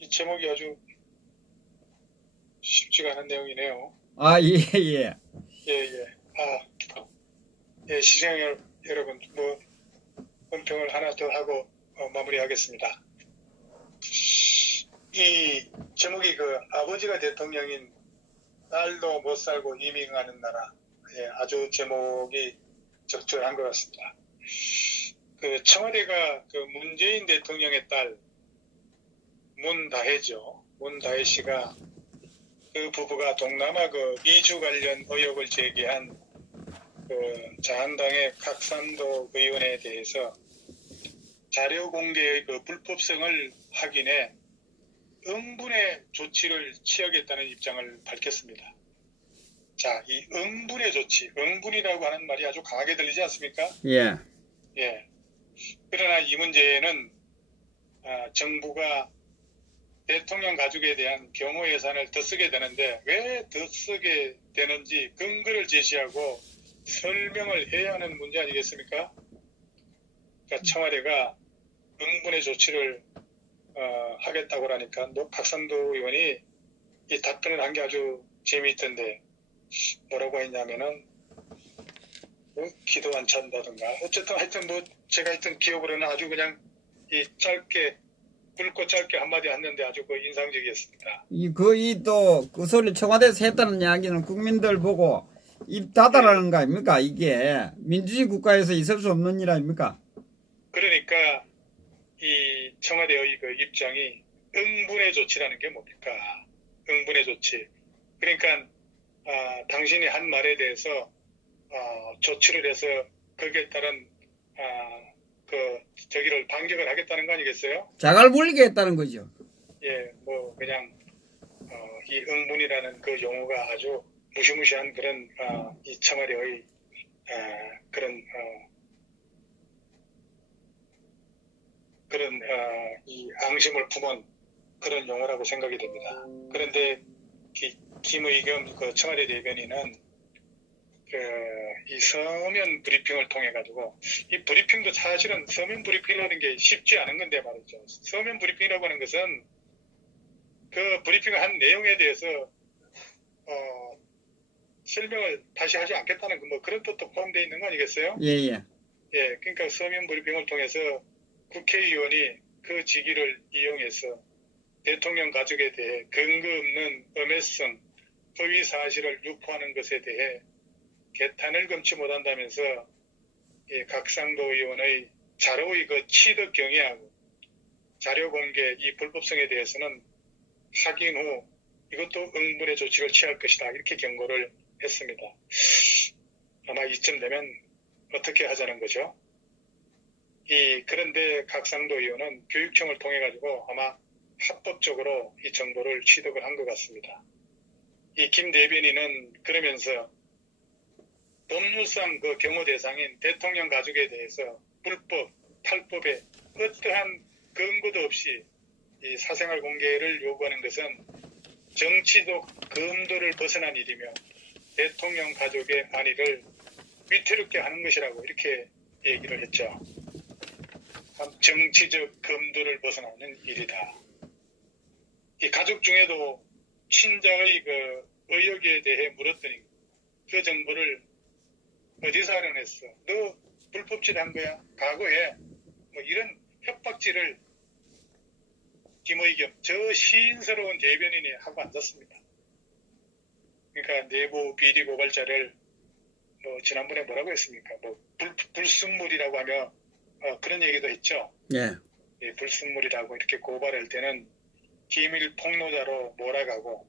이 제목이 아주 쉽지가 않은 내용이네요. 아, 예, 예. 예, 예. 예, 시청자 여러분, 논평을 하나 더 하고 마무리하겠습니다. 이 제목이 아버지가 대통령인 딸도 못 살고 이민가는 나라. 예, 아주 제목이 적절한 것 같습니다. 청와대가 문재인 대통령의 딸 문다혜죠. 문다혜 씨가 그 부부가 동남아 이주 관련 의혹을 제기한 자한당의 각산도 의원에 대해서 자료 공개의 불법성을 확인해 응분의 조치를 취하겠다는 입장을 밝혔습니다. 자, 이 응분의 조치, 응분이라고 하는 말이 아주 강하게 들리지 않습니까? 예. 예. 그러나 이 문제는 정부가 대통령 가족에 대한 경호 예산을 더 쓰게 되는데 왜 더 쓰게 되는지 근거를 제시하고 설명을 해야 하는 문제 아니겠습니까? 그러니까 청와대가 응분의 조치를 하겠다고 하니까 각선도 의원이 이 답변을 한 게 아주 재미있던데 뭐라고 했냐면은 기도 안 찬다든가 어쨌든 하여튼 제가 기억으로는 아주 그냥 이 굵고 짧게 한마디 했는데 아주 인상적이었습니다. 그 소리 청와대에서 했다는 이야기는 국민들 보고 입 닫아라는 거 아닙니까? 이게 민주주의 국가에서 있을 수 없는 일 아닙니까? 그러니까 이 청와대의 입장이 응분의 조치라는 게 뭡니까? 응분의 조치. 그러니까 당신이 한 말에 대해서 조치를 해서 거기에 따른 저기를 반격을 하겠다는 거 아니겠어요? 자갈 물리게 했다는 거죠. 예, 그냥 이 응분이라는 그 용어가 아주 무시무시한 그런 이 청와대의 그런 이 앙심을 품은 그런 용어라고 생각이 됩니다. 그런데 김의겸 청와대 대변인은 이 서면 브리핑을 통해 가지고 이 브리핑도 사실은 서면 브리핑이라는 게 쉽지 않은 건데 말이죠. 서면 브리핑이라고 하는 것은 그 브리핑을 한 내용에 대해서 설명을 다시 하지 않겠다는 그런 뜻도 포함되어 있는 거 아니겠어요? 예, 예. 예, 그러니까 서면 브리핑을 통해서 국회의원이 그 직위를 이용해서 대통령 가족에 대해 근거 없는 음해성, 허위 사실을 유포하는 것에 대해 개탄을 금치 못한다면서 각상도 의원의 자료의 취득 경위하고 자료 공개 이 불법성에 대해서는 확인 후 이것도 응분의 조치를 취할 것이다 이렇게 경고를 했습니다. 아마 이쯤 되면 어떻게 하자는 거죠? 그런데 각상도 의원은 교육청을 통해 가지고 아마 합법적으로 이 정보를 취득을 한 것 같습니다. 이 김 대변인은 그러면서 법률상 경호 대상인 대통령 가족에 대해서 불법, 탈법에 어떠한 근거도 없이 이 사생활 공개를 요구하는 것은 정치적 금도를 벗어난 일이며 대통령 가족의 안위를 위태롭게 하는 것이라고 이렇게 얘기를 했죠. 정치적 금도를 벗어나는 일이다. 이 가족 중에도 친자의 의혹에 대해 물었더니 그 정보를 어디서 알아냈어? 너 불법질 한 거야? 각오해. 이런 협박질을 김의겸 저 시인스러운 대변인이 하고 앉았습니다. 그러니까 내부 비리 고발자를 지난번에 뭐라고 했습니까? 불순물이라고 하며 그런 얘기도 했죠. 예. 예, 불순물이라고 이렇게 고발할 때는 기밀 폭로자로 몰아가고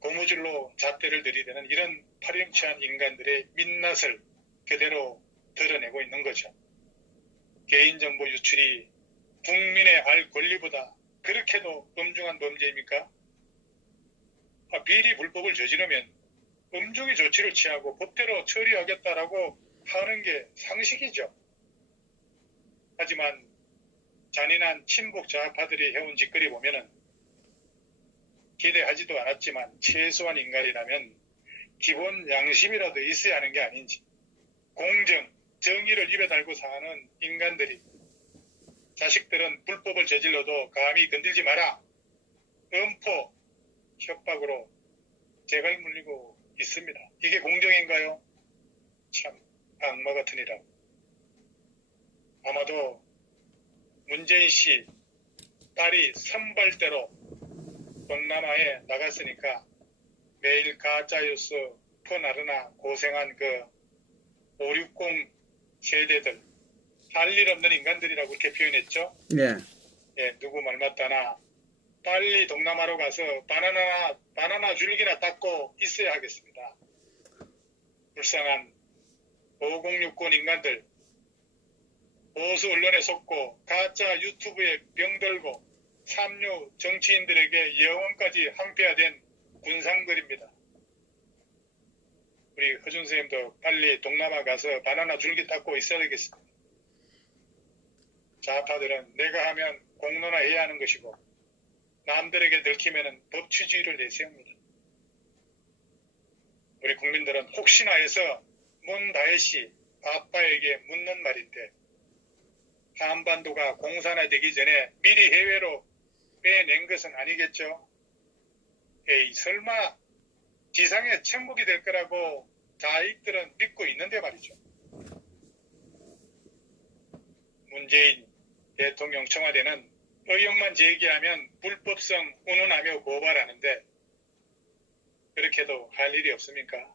고무줄로 잣대를 들이대는 이런 파렴치한 인간들의 민낯을 그대로 드러내고 있는 거죠. 개인정보 유출이 국민의 알 권리보다 그렇게도 엄중한 범죄입니까? 비리 불법을 저지르면 엄중히 조치를 취하고 법대로 처리하겠다라고 하는 게 상식이죠. 하지만 잔인한 친북 좌파들이 해온 짓거리 보면은 기대하지도 않았지만 최소한 인간이라면 기본 양심이라도 있어야 하는 게 아닌지 공정, 정의를 입에 달고 사는 인간들이 자식들은 불법을 저질러도 감히 건들지 마라. 음포, 협박으로 재갈 물리고 있습니다. 이게 공정인가요? 참 악마 같은 이라. 아마도 문재인 씨 딸이 선발대로 동남아에 나갔으니까 매일 가짜뉴스 퍼나르나 고생한 그 560 세대들, 할 일 없는 인간들이라고 그렇게 표현했죠. 예. 예, 누구 말 맞다나 빨리 동남아로 가서 바나나 줄기나 닦고 있어야 하겠습니다. 불쌍한 5060 인간들, 보수 언론에 속고 가짜 유튜브에 병들고 삼류 정치인들에게 영혼까지 항폐화된 군상들입니다. 우리 허준 선생님도 빨리 동남아 가서 바나나 줄기 닦고 있어야 되겠습니다. 좌파들은 내가 하면 공론화해야 하는 것이고 남들에게 들키면 법치주의를 내세웁니다. 우리 국민들은 혹시나 해서 문다혜씨 아빠에게 묻는 말인데, 한반도가 공산화되기 전에 미리 해외로 빼낸 것은 아니겠죠? 에이, 설마 지상의 천국이 될 거라고 자익들은 믿고 있는데 말이죠. 문재인 대통령 청와대는 의혹만 제기하면 불법성 운운하며 고발하는데 그렇게도 할 일이 없습니까?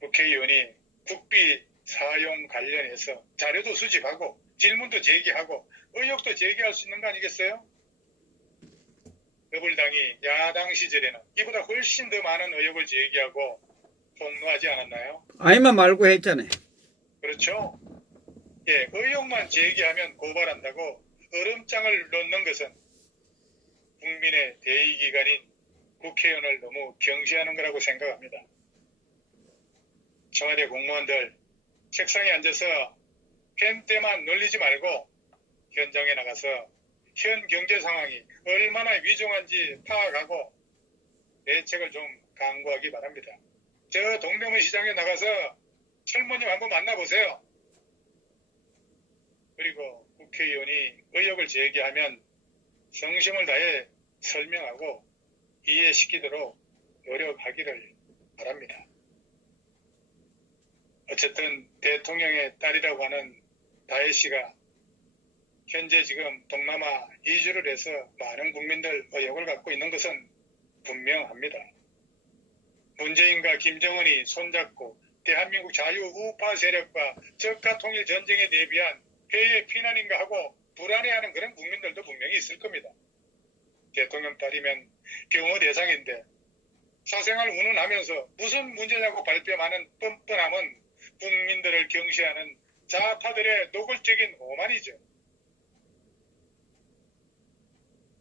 국회의원이 국비 사용 관련해서 자료도 수집하고 질문도 제기하고 의혹도 제기할 수 있는 거 아니겠어요? 더불당이 야당 시절에는 이보다 훨씬 더 많은 의혹을 제기하고 폭로하지 않았나요? 아니만 말고 했잖아요. 그렇죠? 예, 의혹만 제기하면 고발한다고 얼음장을 놓는 것은 국민의 대의기관인 국회의원을 너무 경시하는 거라고 생각합니다. 청와대 공무원들 책상에 앉아서 펜대만 놀리지 말고 현장에 나가서 현 경제 상황이 얼마나 위중한지 파악하고 대책을 좀 강구하기 바랍니다. 저 동대문 시장에 나가서 철모님 한번 만나보세요. 그리고 국회의원이 의혹을 제기하면 성심을 다해 설명하고 이해시키도록 노력하기를 바랍니다. 어쨌든 대통령의 딸이라고 하는 다혜 씨가 현재 지금 동남아 이주를 해서 많은 국민들 의혹을 갖고 있는 것은 분명합니다. 문재인과 김정은이 손잡고 대한민국 자유우파 세력과 적화통일 전쟁에 대비한 해외 피난인가 하고 불안해하는 그런 국민들도 분명히 있을 겁니다. 대통령 딸이면 경호 대상인데 사생활 운운하면서 무슨 문제냐고 발뺌하는 뻔뻔함은 국민들을 경시하는 좌파들의 노골적인 오만이죠.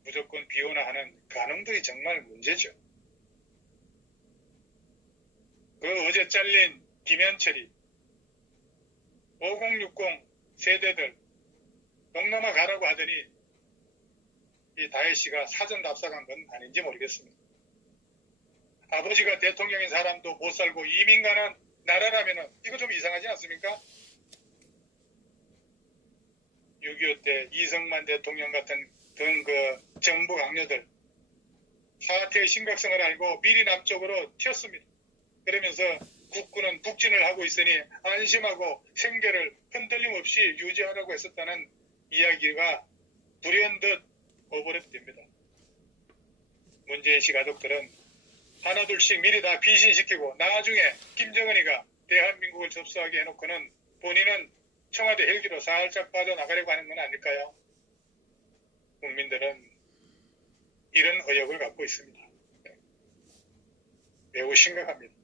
무조건 비혼화하는 가능성이 정말 문제죠. 그 어제 잘린 김현철이 5060 세대들 동남아 가라고 하더니 이 다혜 씨가 사전 답사한 건 아닌지 모르겠습니다. 아버지가 대통령인 사람도 못 살고 이민 가는 나라라면 이거 좀 이상하지 않습니까? 6.25 때 이승만 대통령 같은 그 정부 강요들 사태의 심각성을 알고 미리 남쪽으로 튀었습니다. 그러면서 국군은 북진을 하고 있으니 안심하고 생계를 흔들림 없이 유지하라고 했었다는 이야기가 불현듯 오버랩됩니다. 문재인 씨 가족들은 하나둘씩 미리 다 비신시키고 나중에 김정은이가 대한민국을 접수하게 해놓고는 본인은 청와대 헬기로 살짝 빠져나가려고 하는 건 아닐까요? 국민들은 이런 의혹을 갖고 있습니다. 매우 심각합니다.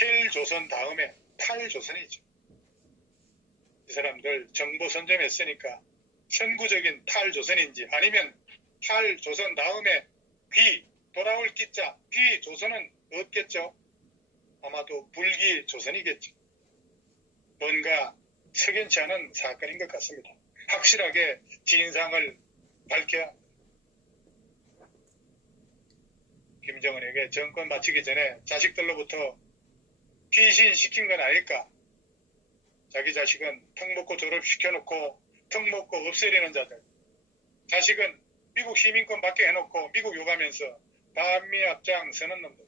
헬조선 다음에 탈조선이죠. 이 사람들 정보 선점했으니까 선구적인 탈조선인지 아니면 탈조선 다음에 돌아올 기자 귀조선은 없겠죠. 아마도 불기조선이겠죠. 뭔가 석연치 않은 사건인 것 같습니다. 확실하게 진상을 밝혀야 김정은에게 정권 마치기 전에 자식들로부터 피신시킨 건 아닐까. 자기 자식은 턱 먹고 졸업시켜놓고 턱 먹고 없애려는 자들. 자식은 미국 시민권 받게 해놓고 미국 욕하면서 반미 앞장서는 놈들.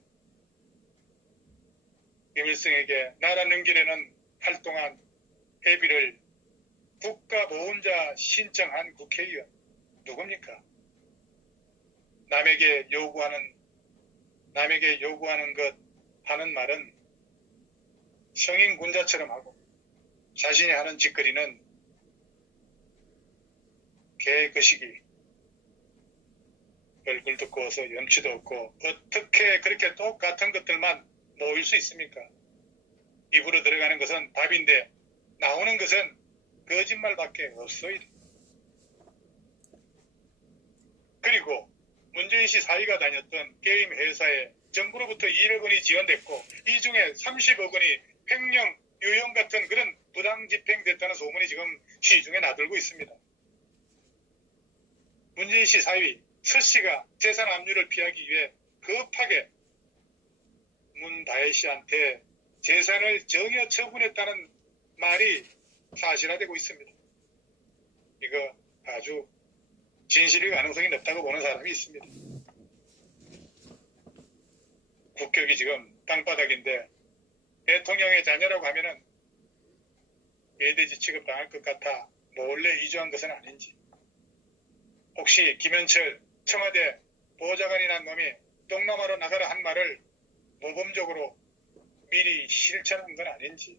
김일성에게 나라 능기려는 활동한 회비를 국가보훈자 신청한 국회의원 누굽니까? 남에게 요구하는 것 하는 말은 성인 군자처럼 하고 자신이 하는 짓거리는 개거시기, 얼굴도 꼬서 염치도 없고 어떻게 그렇게 똑같은 것들만 모일 수 있습니까? 입으로 들어가는 것은 밥인데 나오는 것은 거짓말밖에 없어요. 그리고 문재인 씨 사위가 다녔던 게임 회사에 정부로부터 200억 원이 지원됐고 이 중에 30억 원이 횡령, 유형 같은 그런 부당 집행됐다는 소문이 지금 시중에 나돌고 있습니다. 문재인 씨 사위 서 씨가 재산 압류를 피하기 위해 급하게 문다혜 씨한테 재산을 정여 처분했다는 말이 사실화되고 있습니다. 이거 아주 진실일 가능성이 높다고 보는 사람이 있습니다. 국격이 지금 땅바닥인데 대통령의 자녀라고 하면은 외대지 취급당할 것 같아 몰래 이주한 것은 아닌지, 혹시 김현철 청와대 보좌관이 난 놈이 동남아로 나가라 한 말을 모범적으로 미리 실천한 건 아닌지,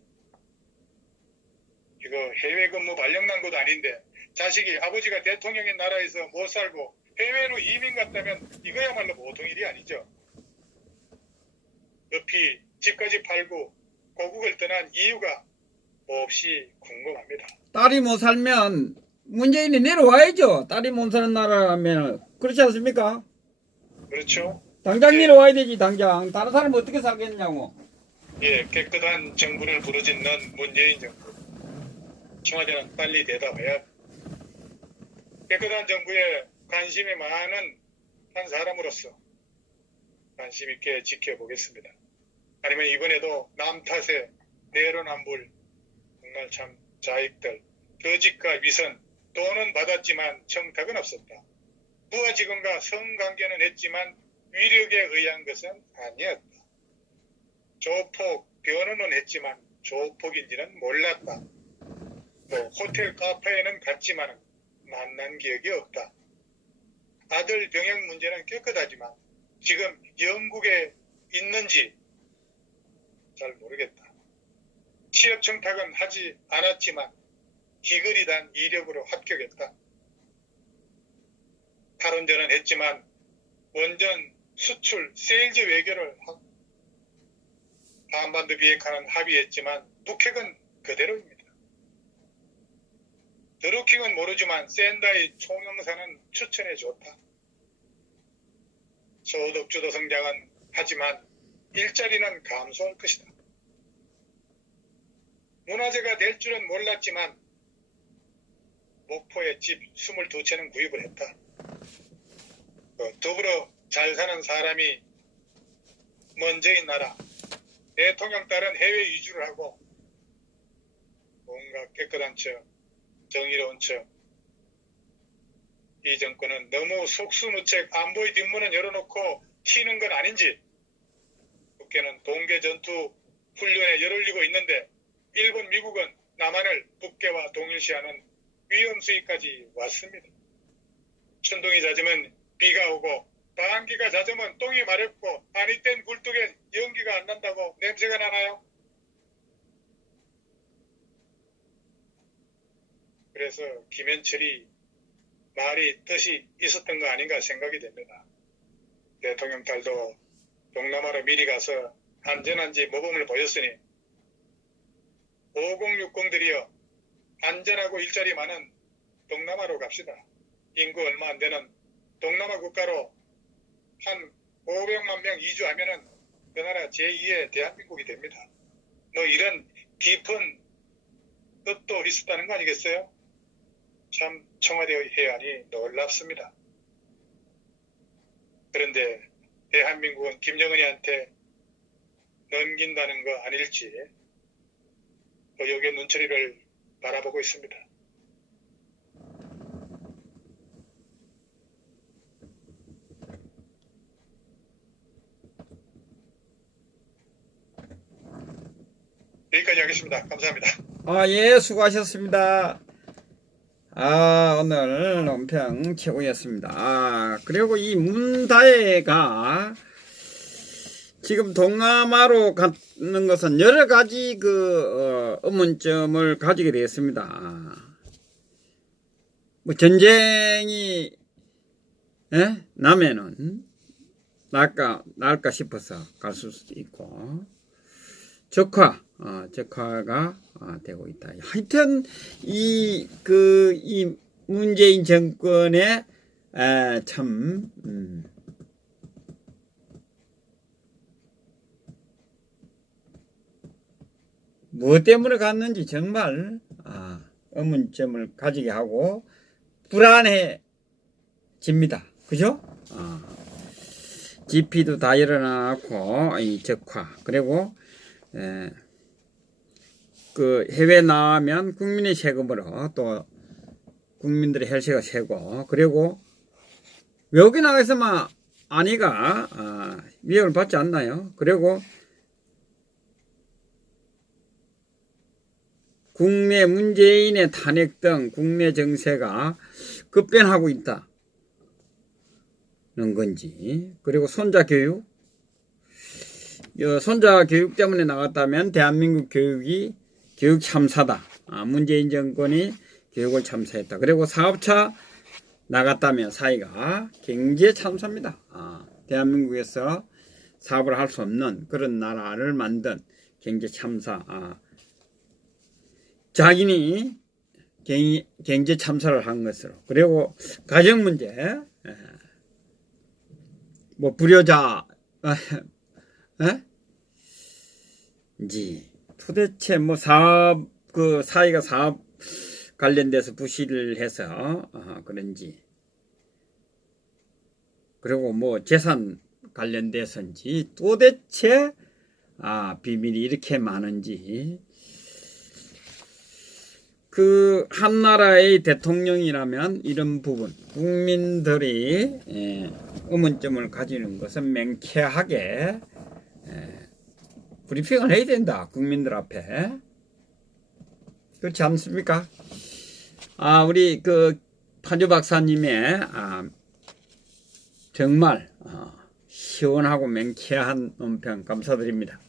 이거 해외 근무 발령난 것도 아닌데 자식이 아버지가 대통령인 나라에서 못 살고 해외로 이민 갔다면 이거야말로 보통 일이 아니죠. 높이 집까지 팔고 고국을 떠난 이유가 몹시 궁금합니다. 딸이 못 살면 문재인이 내려와야죠. 딸이 못 사는 나라라면. 그렇지 않습니까? 그렇죠. 당장 예. 내려와야 되지, 당장. 다른 사람은 어떻게 살겠냐고. 예, 깨끗한 정부를 부르짖는 문재인 정부. 청와대는 빨리 대답해야 합니다. 깨끗한 정부에 관심이 많은 한 사람으로서 관심 있게 지켜보겠습니다. 아니면 이번에도 남 탓에 내로남불, 정말 참 자익들, 거짓과 위선, 돈은 받았지만 청탁은 없었다. 부와 직원과 성관계는 했지만 위력에 의한 것은 아니었다. 조폭, 변호는 했지만 조폭인지는 몰랐다. 또 호텔 카페에는 갔지만 만난 기억이 없다. 아들 병역 문제는 깨끗하지만 지금 영국에 있는지 잘 모르겠다. 취업 청탁은 하지 않았지만 기글이 단 이력으로 합격했다. 탈원전은 했지만 원전 수출 세일즈 외교를 하고 한반도 비핵화는 합의했지만 북핵은 그대로입니다. 드루킹은 모르지만 샌다이 총영사는 추천해줬다. 소득주도 성장은 하지만 일자리는 감소할 것이다. 문화재가 될 줄은 몰랐지만 목포에 집 22채는 구입을 했다. 더불어 잘 사는 사람이 먼저인 나라, 대통령 딸은 해외 이주를 하고 뭔가 깨끗한 척, 정의로운 척, 이 정권은 너무 속수무책 안보의 뒷문은 열어놓고 튀는 건 아닌지, 국회는 동계 전투 훈련에 열흘리고 있는데 일본, 미국은 남한을 북계와 동일시하는 위험수위까지 왔습니다. 천둥이 잦으면 비가 오고 방귀가 잦으면 똥이 마렵고 아니 땐 굴뚝에 연기가 안 난다고 냄새가 나나요? 그래서 김현철이 말이 뜻이 있었던 거 아닌가 생각이 됩니다. 대통령 딸도 동남아로 미리 가서 안전한지 모범을 보였으니 5060들이여 안전하고 일자리 많은 동남아로 갑시다. 인구 얼마 안 되는 동남아 국가로 한 500만 명 이주하면은 그 나라 제2의 대한민국이 됩니다. 뭐 이런 깊은 뜻도 있었다는 거 아니겠어요? 참 청와대의 해안이 놀랍습니다. 그런데 대한민국은 김정은이한테 넘긴다는 거 아닐지 의혹의 눈초리를 바라보고 있습니다. 여기까지 하겠습니다. 감사합니다. 예, 수고하셨습니다. 오늘 논평 최고였습니다. 그리고 이 문다혜가 지금 동남아로 가는 것은 여러 가지 의문점을 가지게 되었습니다. 뭐 전쟁이 나면은 날까 싶어서 갈 수도 있고, 적화가 되고 있다. 하여튼 이 문재인 정권의 참 무엇 때문에 갔는지 정말 의문점을 가지게 하고 불안해집니다. 그죠? GP도 다 일어나고 이 적화, 그리고 해외 나가면 국민의 세금으로 또 국민들의 혈세가 세고, 그리고 외국에 나가서만 아니가 위협을 받지 않나요? 그리고 국내 문재인의 탄핵 등 국내 정세가 급변하고 있다는 건지, 그리고 손자 교육 때문에 나갔다면 대한민국 교육 참사다. 문재인 정권이 교육을 참사했다. 그리고 사업차 나갔다면 사이가 경제 참사입니다. 대한민국에서 사업을 할 수 없는 그런 나라를 만든 경제 참사. 자기니 경제 참사를 한 것으로. 그리고 가정 문제, 뭐 불효자, 도대체 뭐 사이가 사업 관련돼서 부실을 해서 그런지, 그리고 뭐 재산 관련돼서인지, 도대체 비밀이 이렇게 많은지, 한 나라의 대통령이라면 이런 부분 국민들이 의문점을 가지는 것은 명쾌하게 브리핑을 해야 된다. 국민들 앞에. 그렇지 않습니까? 우리 판주 박사님의 정말 시원하고 명쾌한 논평 감사드립니다.